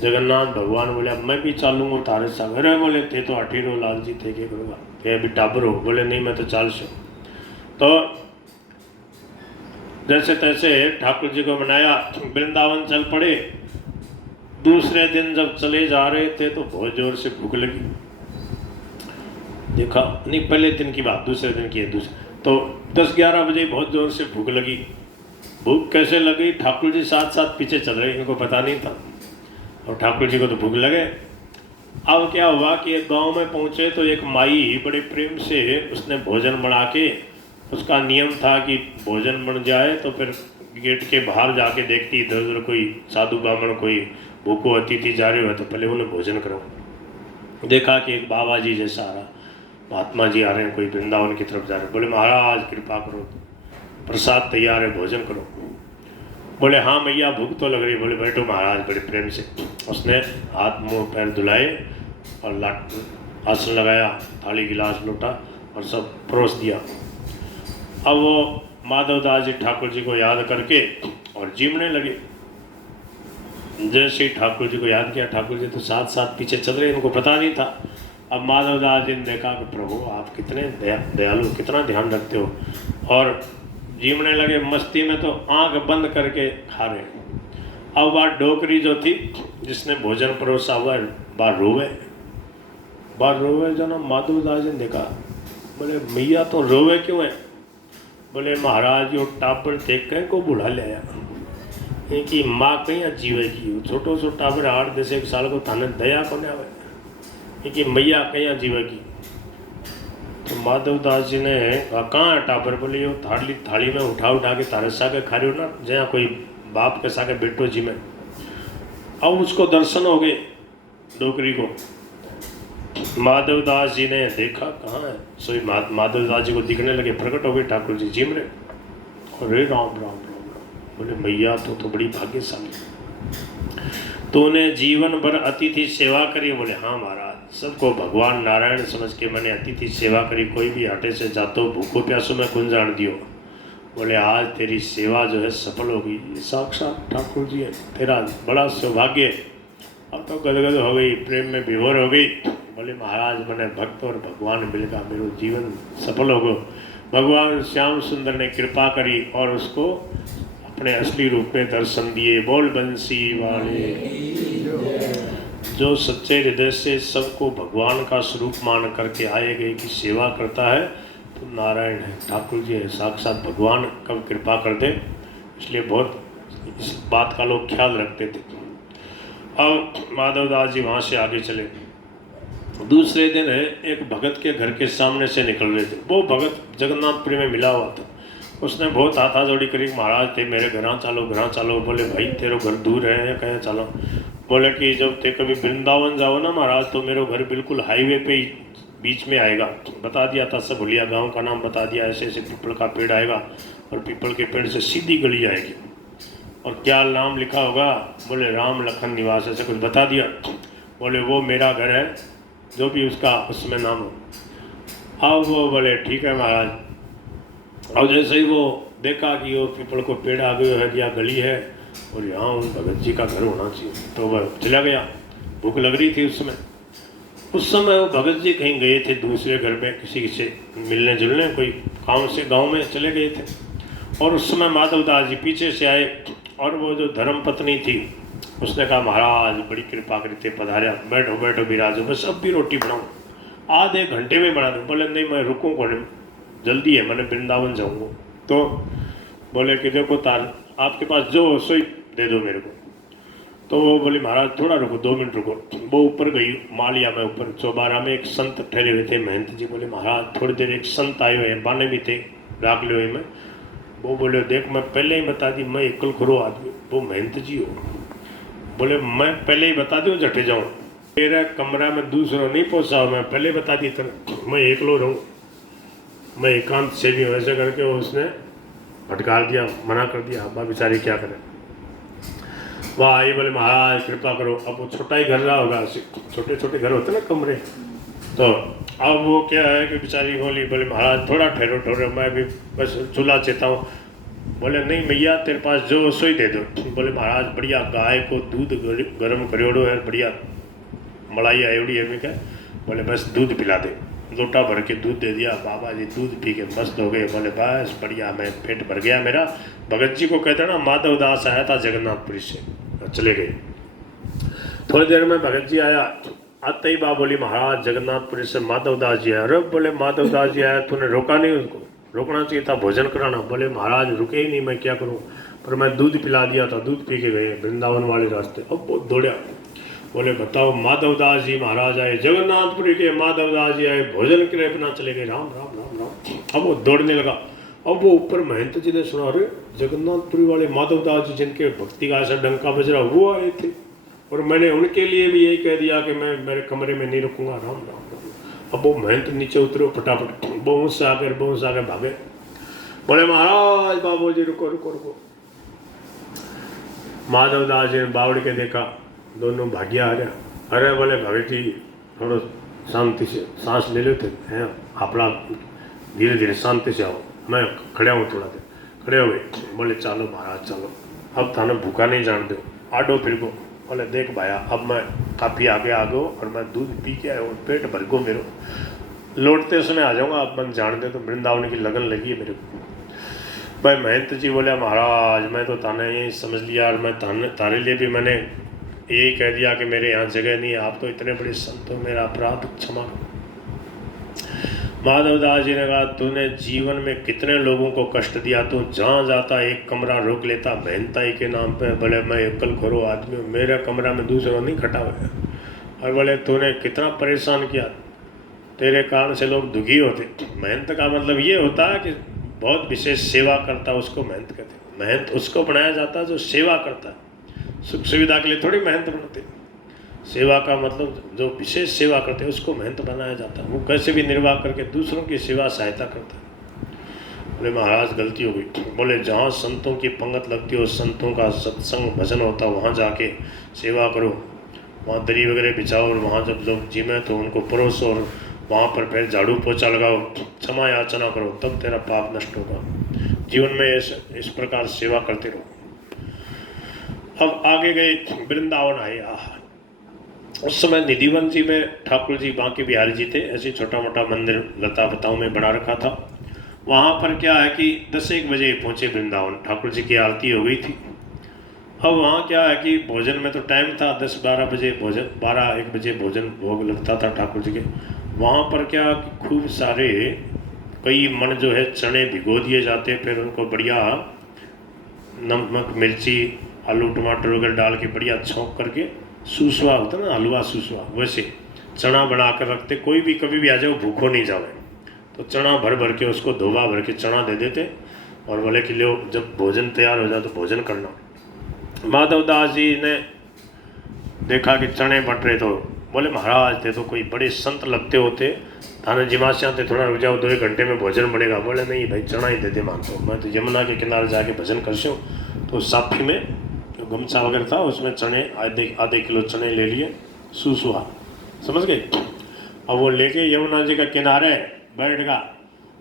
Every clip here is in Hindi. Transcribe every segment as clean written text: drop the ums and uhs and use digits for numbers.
जगन्नाथ भगवान बोले अब मैं भी चालूंगा तारे साथ। अरे बोले थे तो अठीरो लाल जी थे, क्या करूँगा, थे अभी टाबर हो। बोले नहीं मैं तो चाल सो। तो जैसे तैसे ठाकुर जी को मनाया, वृंदावन चल पड़े। दूसरे दिन जब चले जा रहे थे तो बहुत जोर से भूख लगी। देखा नहीं, पहले दिन की बात, दूसरे दिन की है। दूसरे तो 10-11 बजे बहुत जोर से भूख लगी। भूख कैसे लगी, ठाकुर जी साथ साथ पीछे चल रहे, इनको पता नहीं था। और ठाकुर जी को तो भूख लगे। अब क्या हुआ कि एक गांव में पहुंचे तो एक माई बड़े प्रेम से उसने भोजन बना के, उसका नियम था कि भोजन बन जाए तो फिर गेट के बाहर जाके देखती इधर उधर कोई साधु ब्राह्मण कोई भूखो अतिथि जा रहे हो तो पहले उन्हें भोजन करो। देखा कि एक बाबा जी जैसा आ रहा, महात्मा जी आ रहे हैं, कोई वृंदावन की तरफ जा रहे हैं। बोले महाराज कृपा करो, प्रसाद तैयार है, भोजन करो। बोले हाँ मैया भूख तो लग रही। बोले बैठो महाराज, बड़े प्रेम से उसने हाथ मुंह पैर धुलाए और लाट आसन लगाया, थाली गिलास लोटा और सब परोस दिया। अब वो माधवदास जी ठाकुर जी को याद करके और जीमने लगे। जैसे ही ठाकुर जी को याद किया, ठाकुर जी तो साथ साथ पीछे चल रहे, इनको पता नहीं था। अब माधवदास जी ने देखा कि प्रभु आप कितने दयालु, कितना ध्यान रखते हो, और जीवने लगे मस्ती में, तो आंख बंद करके खा रहे। अब वह डोकरी जो थी जिसने भोजन परोसा हुआ बार रोवे जो ना, माधवदास जी ने देखा। बोले मैया तो रोवे क्यों है। बोले महाराज यो टापर देख के को बुढ़ा ले आया, इनकी माँ कहीं जीवे की, छोटो सो टाबर 8-10 साल को थाने दया को आवे, इनकी मैया कहीं जीवे की। तो माधवदास जी ने कहा कहाँ है टाबर। बोले यो थाली में उठा के तारे सागे खा रही हो ना, जहाँ कोई बाप के सागे बेटो जी में। अब उसको दर्शन हो गए डोकरी को। माधवदास जी ने देखा कहाँ है, सोई माधवदास जी को दिखने लगे, प्रकट हो गए ठाकुर जी जिम रहे। अरे राम राम राम राम। बोले मैया तो बड़ी भाग्यशाली, तूने जीवन भर अतिथि सेवा करी। बोले हाँ महाराज, सबको भगवान नारायण समझ के मैंने अतिथि सेवा करी, कोई भी आटे से जातो भूखो प्यासो में कुंजान दियो। बोले आज तेरी सेवा जो है सफल हो गई, साक्षात ठाकुर जी है, तेरा बड़ा सौभाग्य। अब तो गदगद हो गई, प्रेम में विभोर हो गई। बोले महाराज मैंने भक्त और भगवान मिल गया, मेरा जीवन सफल हो गया। भगवान श्याम सुंदर ने कृपा करी और उसको अपने असली रूप में दर्शन दिए। बोल बंसी वाले, जो सच्चे हृदय से सबको भगवान का स्वरूप मान करके आए गए की सेवा करता है तो नारायण है, ठाकुर जी है, साक्षात भगवान कब कृपा कर दे। इसलिए बहुत इस बात का लोग ख्याल रखते थे। अब माधवदास जी वहाँ से आगे चले। दूसरे दिन है एक भगत के घर के सामने से निकल रहे थे। वो भगत जगन्नाथपुरी में मिला हुआ था। उसने बहुत हाथाजोड़ी करी, महाराज थे मेरे घर चालो। बोले भाई तेरे घर दूर है या कहीं चलो। बोले कि जब ते कभी वृंदावन जाओ ना महाराज तो मेरे घर बिल्कुल हाईवे पे ही बीच में आएगा। बता दिया था सब, भुलिया गांव का नाम बता दिया, ऐसे ऐसे पीपल का पेड़ आएगा और पीपल के पेड़ से सीधी गली आएगी और क्या नाम लिखा होगा। बोले राम लखन निवास, ऐसे कुछ बता दिया। बोले वो मेरा घर है, जो भी उसका उसमें नाम हो। अब वो बोले ठीक है महाराज। और जैसे ही वो देखा कि वो पीपल को पेड़ आ गए है या गली है और यहाँ उन भगत जी का घर होना चाहिए, तो वह चला गया। भूख लग रही थी उस समय वो भगत जी कहीं गए थे दूसरे घर में, किसी से मिलने जुलने, कोई काम से गांव में चले गए थे। और उस समय माधवदास जी पीछे से आए और वो जो धर्म पत्नी थी उसने कहा महाराज बड़ी कृपा करते पधारा, बैठो विराजो, मैं सब भी रोटी बनाऊँ, आधे घंटे में बना दूँ। बोले नहीं मैं रुकूँ कौन, जल्दी है, मैंने वृंदावन जाऊँगा। तो बोले कि देखो तार आपके पास जो रसोई दे दो मेरे को। तो वो बोली महाराज थोड़ा रुको, 2 मिनट रुको। वो ऊपर गई मालिया में, ऊपर चौबारा में एक संत ठहरे हुए थे महंत जी। बोले महाराज थोड़ी देर एक संत आए हुए हैं, बाने भी थे राग ले हुए में। वो बोले देख मैं पहले ही बता दी मैं एकल खुरो आदमी, वो महंत जी हो। बोले मैं पहले ही बता दूँ जटे जाऊँ, तेरा कमरा में दूसरों नहीं पहुँचा, मैं पहले बता दी तर मैं एकलो रहूँ, मैं एकांत सेवी हूँ। ऐसे करके उसने भटका दिया, मना कर दिया। अब्बा बेचारी क्या करें। वह आई, बोले महाराज कृपा करो। अब वो छोटा ही घर रहा होगा, छोटे छोटे घर होते ना कमरे। तो अब वो क्या है कि बेचारी बोली, बोले महाराज थोड़ा ठहरो, मैं भी बस चूल्हा चेता हूँ। बोले नहीं मैया तेरे पास जो सो ही दे दो। बोले महाराज बढ़िया गाय को दूध गर्म करियोड़ो है, बढ़िया मलाई आयोड़ी है। मैं क्या बोले बस दूध पिला दे। लोटा भर के दूध दे दिया। बाबा जी दूध पी के मस्त हो गए। बोले बस बढ़िया, मैं पेट भर गया मेरा। भगत जी को कहते ना माधव दास आया था जगन्नाथपुरी से, चले गए। थोड़ी देर में भगत जी आया, आते ही बाबा बोली महाराज जगन्नाथपुरी से माधव दास जी आया। अरे बोले माधव दास जी आया, तूने रोका नहीं उसको? रोकना चाहिए था, भोजन कराना। बोले महाराज रुके ही नहीं, मैं क्या करूं, पर मैं दूध पिला दिया था, दूध पी के गए वृंदावन वाले रास्ते। अब बहुत दौड़ा। बोले बताओ माधवदास जी महाराज आए, जगन्नाथपुरी के माधवदास जी आए, भोजन के लिए अपना चले गए। राम राम राम राम। अब वो दौड़ने लगा। अब वो ऊपर महंत जी ने सुना, अरे जगन्नाथपुरी वाले माधवदास जी जिनके भक्ति का ऐसा डंका बज रहा, वो आए थे, और मैंने उनके लिए भी यही कह दिया कि मैं मेरे कमरे में नहीं रुकूंगा। राम राम राम। अब वो महंत नीचे उतरे फटाफट, बहुत से आकर भागे। बोले महाराज बाबू जी रुको रुको रुको। माधवदास जी ने बावड़ के देखा, दोनों भाग्य आ गया। अरे बोले भगत जी थोड़ा शांति से सांस ले लेते हैं, अपना धीरे धीरे शांति से आओ, मैं खड़े हूँ थोड़ा देर। खड़े हो गए। बोले चलो महाराज चलो, अब थाने भूखा नहीं जान दो, आडो फिर को। बोले देख भाया अब मैं काफ़ी आगे आ गया और मैं दूध पी के आया और पेट भर गो मेरे, लौटते समय आ जाऊँगा, अब मैं जान दे। तो वृंदावन की लगन लगी है मेरे को। भाई महंत जी बोले महाराज मैं तो थाने यही समझ लिया, और मैं तारे लिए भी मैंने यही कह दिया कि मेरे यहाँ जगह नहीं है, आप तो इतने बड़े संत हो, मेरा अपराध क्षमा। माधवदास जी ने कहा तूने जीवन में कितने लोगों को कष्ट दिया, तू जहाँ जाता एक कमरा रोक लेता महंताई के नाम पे। बोले मैं एकल खोरो आदमी हूँ, मेरा कमरा में दूसरों नहीं खटा हुआ। और बोले तूने कितना परेशान किया, तेरे कारण से लोग दुखी होते। महंत का मतलब ये होता है कि बहुत विशेष सेवा करता, उसको महंत कहते हैं। महंत उसको बनाया जाता है जो सेवा करता है, सुख सुविधा के लिए थोड़ी महंत बनते। सेवा का मतलब जो विशेष सेवा करते हैं उसको महंत बनाया जाता है। वो कैसे भी निर्वाह करके दूसरों की सेवा सहायता करता है। बोले महाराज गलती हो गई। बोले जहाँ संतों की पंगत लगती हो, संतों का सत्संग भजन होता, वहाँ जाके सेवा करो, वहाँ दरी वगैरह बिछाओ, और वहाँ जब लोग जिमे तो उनको परोसो, और वहाँ पर फिर झाड़ू पोछा लगाओ, क्षमा याचना करो, तब तेरा पाप नष्ट होगा। जीवन में इस प्रकार सेवा करते रहो। अब आगे गए, वृंदावन आए। उस समय निधिवन जी में ठाकुर जी बांके बिहारी जी थे, ऐसे छोटा मोटा मंदिर लता पताओं में बना रखा था। वहाँ पर क्या है कि 10-1 बजे पहुँचे वृंदावन, ठाकुर जी की आरती हो गई थी। अब वहाँ क्या है कि भोजन में तो टाइम था 10-12 बजे भोजन, 12-1 बजे भोजन भोग लगता था ठाकुर जी के। वहाँ पर क्या कि खूब सारे कई मन जो है चने भिगो दिए जाते, फिर उनको बढ़िया नमक मिर्ची आलू टमाटर वगैरह डाल के बढ़िया छौंक करके, सूसवा होता ना हलवा सूसवा, वैसे चना बना कर रखते। कोई भी कभी भी आ जाओ भूखो नहीं जावे, तो चना भर भर के उसको धोबा भर के चना दे देते, और बोले कि लो जब भोजन तैयार हो जाए तो भोजन करना। माधवदास जी ने देखा कि चने बट रहे, तो बोले महाराज थे तो कोई बड़े संत लगते होते, थाने जिमाश्या थे, थोड़ा रुक जाओ 2-1 घंटे में भोजन बनेगा। बोले नहीं भाई चना ही दे दे मानता हूँ, मैं तो यमुना के किनारे जाके भजन कर सकूँ। तो साफी में जो गमछा वगैरह था उसमें चने आधे किलो चने ले लिए, सूसुआ, समझ गए। अब वो लेके यमुना जी का किनारे बैठ गया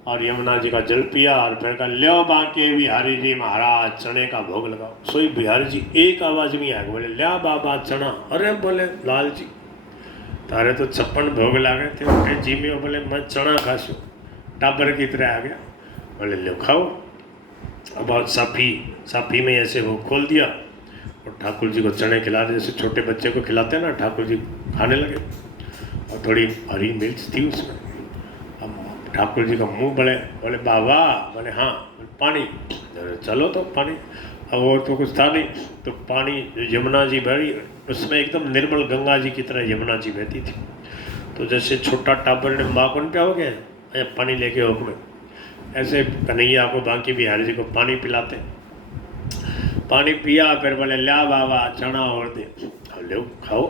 और यमुना जी का जल पिया, और फिर कहा लो बांके बिहारी जी महाराज चने का भोग लगाओ। सोई बिहारी जी एक आवाज में आ गए, बोले ल्या बाबा चना। अरे बोले लाल जी तारे तो 56 भोग लागे थे, उठे जी में बोले मैं चना खासू, टाबर की तरह आ गया। बोले लो खाओ। अब साफी में ऐसे वो खोल दिया और ठाकुर जी को चने खिला दिए, जैसे छोटे बच्चे को खिलाते हैं ना। ठाकुर जी खाने लगे, और थोड़ी हरी मिर्च थी उसमें। अब ठाकुर जी का मुंह बोले बाबा, बोले हाँ, पानी, चलो तो पानी। अब और तो कुछ था नहीं, तो पानी यमुना जी भरी, उसमें एकदम निर्मल गंगा जी की तरह यमुना जी बहती थी। तो जैसे छोटा टाबर ने माँ को क्या हो गया पानी लेके होक में, ऐसे कन्हैया को बांके बिहारी जी को पानी पिलाते। पानी पिया, फिर बोले ल्या बाबा चना और दे, लो खाओ।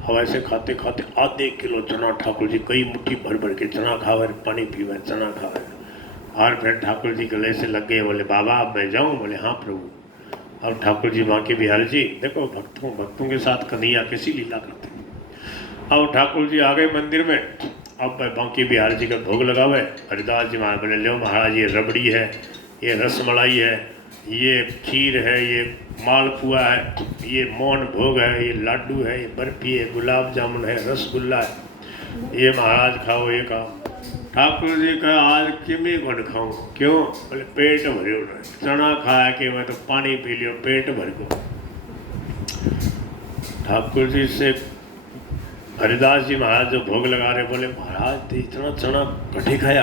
अब ऐसे खाते खाते आधे किलो चना ठाकुर जी कई मुट्ठी भर भर के चना खावे, पानी पीवे, चना खावे। और फिर ठाकुर जी गले से लग गए, बोले बाबा अब मैं जाऊँ? बोले हाँ प्रभु। अब ठाकुर जी बांके बिहारी जी देखो भक्तों के साथ कन्हैया कैसी लीला करते हैं। अब ठाकुर जी आ गए मंदिर में। अब बांके बिहारी जी का भोग लगावे। हरिदास जी महाराज बोले लो महाराज ये रबड़ी है, ये रसमलाई है, ये खीर है, ये मालपुआ है, ये मोहन भोग है, ये लाडू है, ये बर्फी है, गुलाब जामुन है, रसगुल्ला है, ये महाराज खाओ, ये खाओ। ठाकुर जी का आज किमी गुण खाऊं, क्यों? बोले पेट भरे उड़, चना खाया कि मैं तो पानी पी लियो, पेट भर गो। ठाकुर जी से हरिदास जी महाराज जो भोग लगा रहे, बोले महाराज तो इतना चना कटी खाया,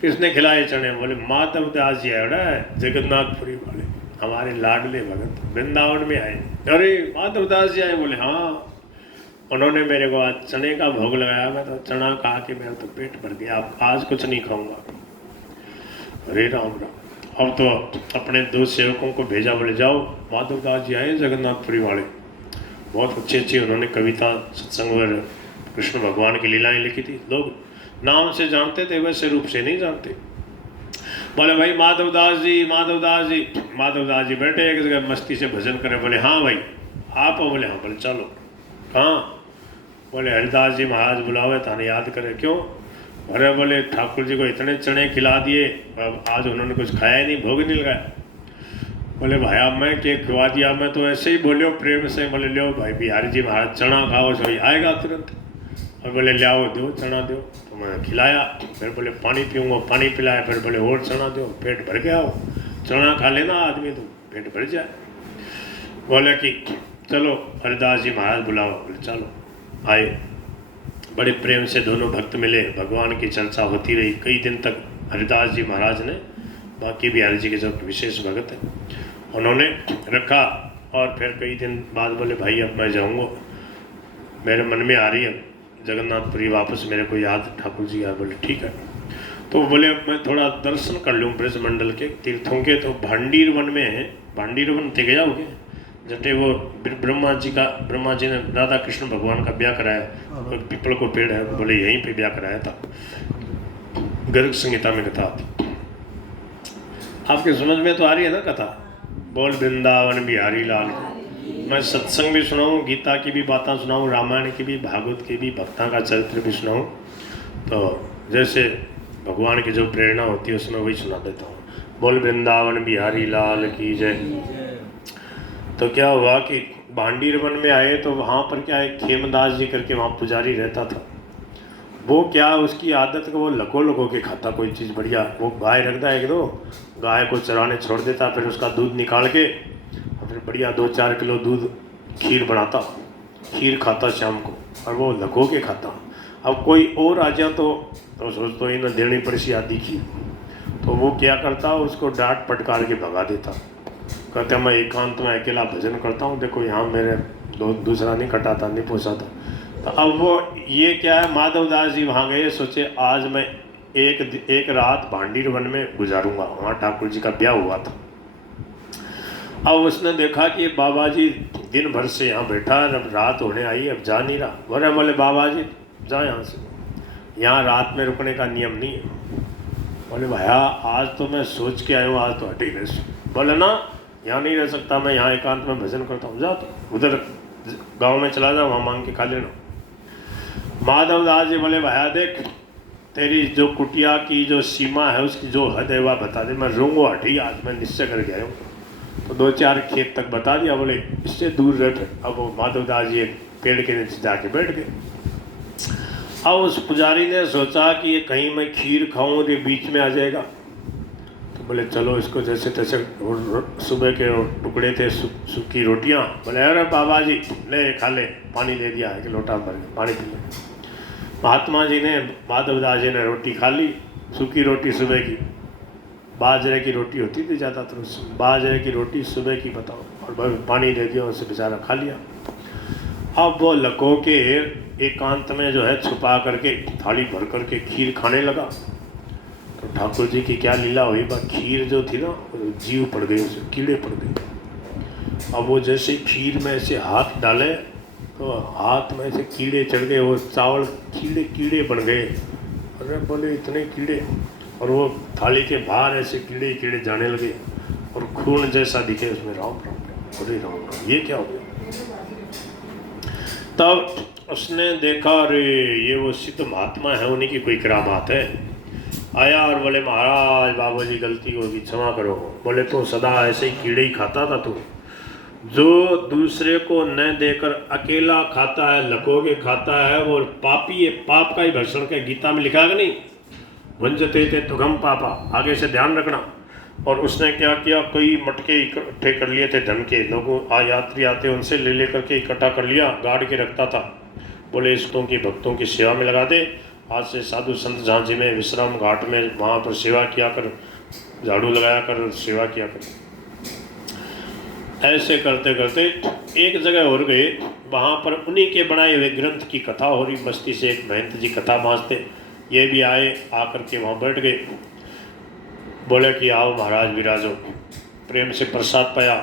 किसने खिलाए चने? बोले माधव दास जी है जगन्नाथपुरी वाले, हमारे लाडले भगत वृंदावन में आए। अरे माधव दास जी आए? बोले हाँ, उन्होंने मेरे को आज चने का भोग लगाया, मैं तो चना खा के मेरा तो पेट भर गया, अब आज कुछ नहीं खाऊंगा। अरे राम राम। अब तो अपने दो सेवकों को भेजा, बोले जाओ माधव दास जी आए जगन्नाथपुरी वाले, बहुत अच्छी अच्छी उन्होंने कविता सत्संग और कृष्ण भगवान की लीलाएं लिखी थी, लोग नाम से जानते थे, वैसे रूप से नहीं जानते। बोले भाई माधव दास जी, माधव दास जी। माधव दास जी बैठे एक जगह मस्ती से भजन करे। बोले हाँ भाई आप हो? बोले हाँ। बोले चलो कहाँ? बोले हरिदास जी महाराज बुलावे थाने याद करे। क्यों? अरे बोले ठाकुर जी को इतने चने खिला दिए, आज उन्होंने कुछ खाया ही नहीं, भोग नहीं लगाया। बोले भाई अब मैं क्या खिला दिया? मैं तो ऐसे ही बोलियो प्रेम से। बोले लो भाई बिहारी जी महाराज चना खाओ, सो आएगा तुरंत। और बोले ले आओ, दो चना दो। तो मैं खिलाया, फिर बोले पानी पीऊँगा, पानी पिलाया, फिर बोले और चना दो, पेट भर गया हो, चना खा लेना आदमी तो पेट भर जाए। बोले कि चलो हरिदास जी महाराज बुलाओ। बोले चलो। आए, बड़े प्रेम से दोनों भक्त मिले, भगवान की चर्चा होती रही कई दिन तक। हरिदास जी महाराज ने, बाकी बिहारी जी के जो विशेष भगत है उन्होंने रखा, और फिर कई दिन बाद बोले भाई अब मैं जाऊँगा, मेरे मन में आ रही है जगन्नाथपुरी वापस, मेरे को याद ठाकुर जी आए। बोले ठीक है। तो बोले अब मैं थोड़ा दर्शन कर लूँ ब्रजमंडल के तीर्थों के। तो भांडीर वन में है, भांडीर वन ते गया हो गया जटे वो ब्रह्मा जी ने राधा कृष्ण भगवान का ब्याह कराया, तो पीपल को पेड़ है, बोले यहीं पे ब्याह कराया था, गर्ग संहिता में कथा आती। आपके समझ में तो आ रही है ना कथा? बोल वृंदावन बिहारी लाल। मैं सत्संग भी सुनाऊँ, गीता की भी बातें सुनाऊँ, रामायण की भी, भागवत की भी, भक्तों का चरित्र भी सुनाऊँ, तो जैसे भगवान की जो प्रेरणा होती है उसमें वही सुना देता हूँ। बोल वृंदावन बिहारी लाल की जय। तो क्या हुआ कि भांडीर वन में आए, तो वहाँ पर क्या है, खेमदास जी करके वहाँ पुजारी रहता था। वो क्या, उसकी आदत को वो लको के खाता कोई चीज़ बढ़िया। वो गाय रखता है, एक दो गाय को चराने छोड़ देता, फिर उसका दूध निकाल के और फिर बढ़िया 2-4 किलो दूध खीर बनाता, खीर खाता शाम को, और वो लको के खाता। अब कोई और आ जाए तो सोचते ही ना देनी पड़ी सी आदि खीर, तो वो क्या करता, उसको डांट पटकार के भगा देता। कहते मैं एकांत में अकेला भजन करता हूँ, देखो यहाँ मेरे दूसरा नहीं कटाता, नहीं पोसाता। तो अब वो ये क्या है, माधव दास जी वहाँ गए, सोचे आज मैं एक रात भांडीर वन में गुजारूंगा, वहाँ ठाकुर जी का ब्याह हुआ था। अब उसने देखा कि बाबा जी दिन भर से यहाँ बैठा है, अब रात होने आई, अब जा नहीं रहा। बोले बाबा जी जाओ यहाँ से, यहाँ रात में रुकने का नियम नहीं है। बोले भैया आज तो मैं सोच के आया हूँ, आज तो हटी रह। बोले ना यहाँ नहीं रह सकता, मैं यहाँ एकांत में भजन करता हूँ, जाओ तो उधर गांव में चला जाओ, वहाँ मांग के खा लेना। माधव दास जी बोले भैया देख, तेरी जो कुटिया की जो सीमा है, उसकी जो हद है वह बता दे, मैं रहूँगा हटी, आज मैं निश्चय कर गया हूँ। तो 2-4 खेत तक बता दिया, बोले इससे दूर रह। अब वो माधव दास जी एक पेड़ के नीचे जाके बैठ गए। अब उस पुजारी ने सोचा कि ये कहीं मैं खीर खाऊं और ये बीच में आ जाएगा, तो बोले चलो इसको जैसे तैसे, सुबह के टुकड़े थे सूखी रोटियां, बोले अरे बाबा जी ले खा ले, पानी दे दिया एक लोटा भर के पानी पी ले। महात्मा जी ने, माधव दास जी ने रोटी खा ली, सूखी रोटी सुबह की, बाजरे की रोटी होती थी ज़्यादातर, बाजरे की रोटी सुबह की बताओ, और पानी दे दिया, उससे बेचारा खा लिया। अब वो लको के एकांत में जो है छुपा करके थाली भर करके खीर खाने लगा। तो ठाकुर जी की क्या लीला हुई, बा खीर जो थी ना जीव पड़ गई, उसे कीड़े पड़ गए। अब वो जैसे खीर में ऐसे हाथ डाले तो हाथ में ऐसे कीड़े चढ़ गए, वो चावल कीड़े बन गए। अरे बोले इतने कीड़े, और वो थाली के बाहर ऐसे कीड़े जाने लगे, और खून जैसा दिखे उसमें। राम राम बोले राम राम, ये क्या हो गया? तब उसने देखा, अरे ये वो सिद्ध महात्मा है, उन्हीं की कोई करामात है। आया और बोले महाराज बाबूजी गलती होगी क्षमा करो। बोले तो सदा ऐसे ही कीड़े ही खाता था तू, जो दूसरे को न देकर अकेला खाता है, लकोगे खाता है, वो पापी है, पाप का ही भक्षण का गीता में लिखा है कि नहीं, वंजते थे तुगम पापा, आगे से ध्यान रखना। और उसने क्या किया, कई मटके इकट्ठे कर लिए थे धन के, लोगों यात्री आते उनसे ले लेकर के इकट्ठा कर लिया, गाड़ के रखता था। बोले इसको की भक्तों की सेवा में लगा दे, आज से साधु संत झांझी में विश्राम घाट में वहाँ पर सेवा किया कर, झाड़ू लगाया कर, सेवा किया कर। ऐसे करते करते एक जगह और गए, वहाँ पर उन्हीं के बनाए हुए ग्रंथ की कथा हो रही, मस्ती से एक महंत जी कथा बाँचते, ये भी आए, आकर के वहाँ बैठ गए। बोले कि आओ महाराज विराजो, प्रेम से प्रसाद पाया।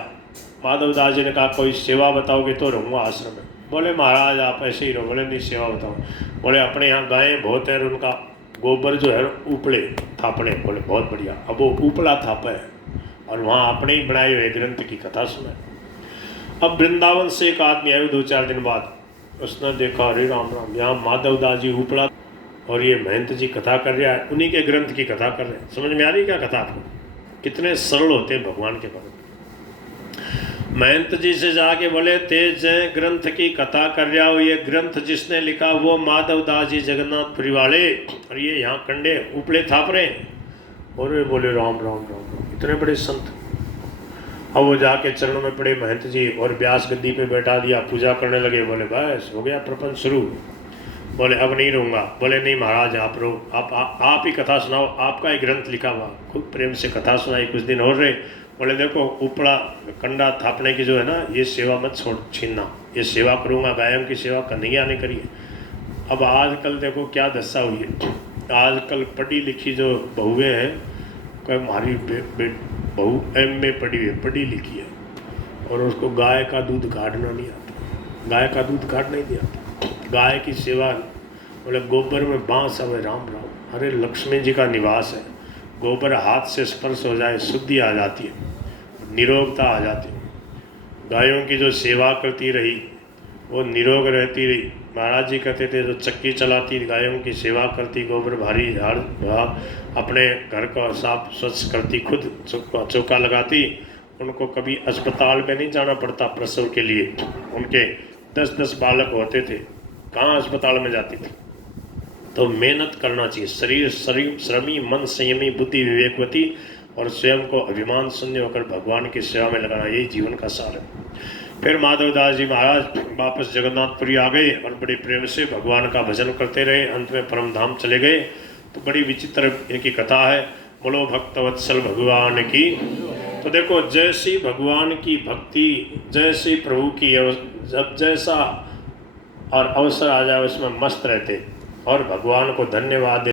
माधव दास जी ने कहा कोई सेवा बताओगे तो रहूँगा आश्रम में। बोले महाराज आप ऐसे ही रहो। बोले नहीं सेवा बताओ। बोले अपने यहाँ गायें बहुत है, उनका गोबर जो है उपले थापड़े। बोले बहुत बढ़िया। अब वो उपला थापा है और वहाँ अपने ही बनाए हुए ग्रंथ की कथा सुने। अब वृंदावन से एक आदमी आया 2-4 दिन बाद, उसने देखा अरे राम राम, यहाँ माधव दास जी उपला और ये महंत जी कथा कर रहा है, उन्हीं के ग्रंथ की कथा कर रहे हैं। समझ में आ रही क्या कथा आपको? कितने सरल होते हैं भगवान के बारे में। महंत जी से जाके बोले तेज ग्रंथ की कथा कर रहा हो, ये ग्रंथ जिसने लिखा वो माधव दास जी जगन्नाथपुरी वाले, और ये यहाँ कंडे उपले थाप रहे हैं। और बोले राम राम राम राम, इतने बड़े संत। अब वो जाके चरणों में पड़े महंत जी और व्यास गद्दी पे बैठा दिया, पूजा करने लगे। बोले बस हो गया प्रपंच शुरू। बोले अब नहीं रहूँगा। बोले नहीं महाराज आप रहो, आप ही कथा सुनाओ, आपका ही ग्रंथ लिखा हुआ। खूब प्रेम से कथा सुनाई, कुछ दिन और रहे। बोले देखो उपड़ा कंडा थापने की जो है ना, ये सेवा मत छोड़ छीनना, ये सेवा करूँगा, गायों की सेवा कन्हैया ने करी है। अब आजकल देखो क्या दशा हुई है, आजकल पढ़ी लिखी जो बहुएँ हैं, कोई हमारी बहू MA पढ़ी हुई है, पढ़ी लिखी है, और उसको गाय का दूध काटना नहीं आता, गाय का दूध काटना ही नहीं आता, गाय की सेवा। बोले गोबर में बांस अवे राम राम, अरे लक्ष्मी जी का निवास है, गोबर हाथ से स्पर्श हो जाए शुद्धि आ जाती है, निरोगता आ जाती है। गायों की जो सेवा करती रही वो निरोग रहती रही। महाराज जी कहते थे जो चक्की चलाती गायों की सेवा करती, गोबर भारी झाड़ अपने घर का साफ स्वच्छ करती, खुद चौका लगाती, उनको कभी अस्पताल में नहीं जाना पड़ता प्रसव के लिए। उनके 10-10 बालक होते थे, कहाँ अस्पताल में जाती थी। तो मेहनत करना चाहिए, शरीर श्रमी, मन संयमी, बुद्धि विवेकवती, और स्वयं को अभिमान शून्य होकर भगवान की सेवा में लगाना, यही जीवन का सार है। फिर माधवदास जी महाराज वापस जगन्नाथपुरी आ गए और बड़े प्रेम से भगवान का भजन करते रहे, अंत में परम धाम चले गए। तो बड़ी विचित्र इनकी कथा है, बोलो भक्तवत्सल भगवान की। तो देखो जैसी भगवान की भक्ति, जैसी प्रभु की, जब जैसा और अवसर आ जाए उसमें मस्त रहते और भगवान को धन्यवाद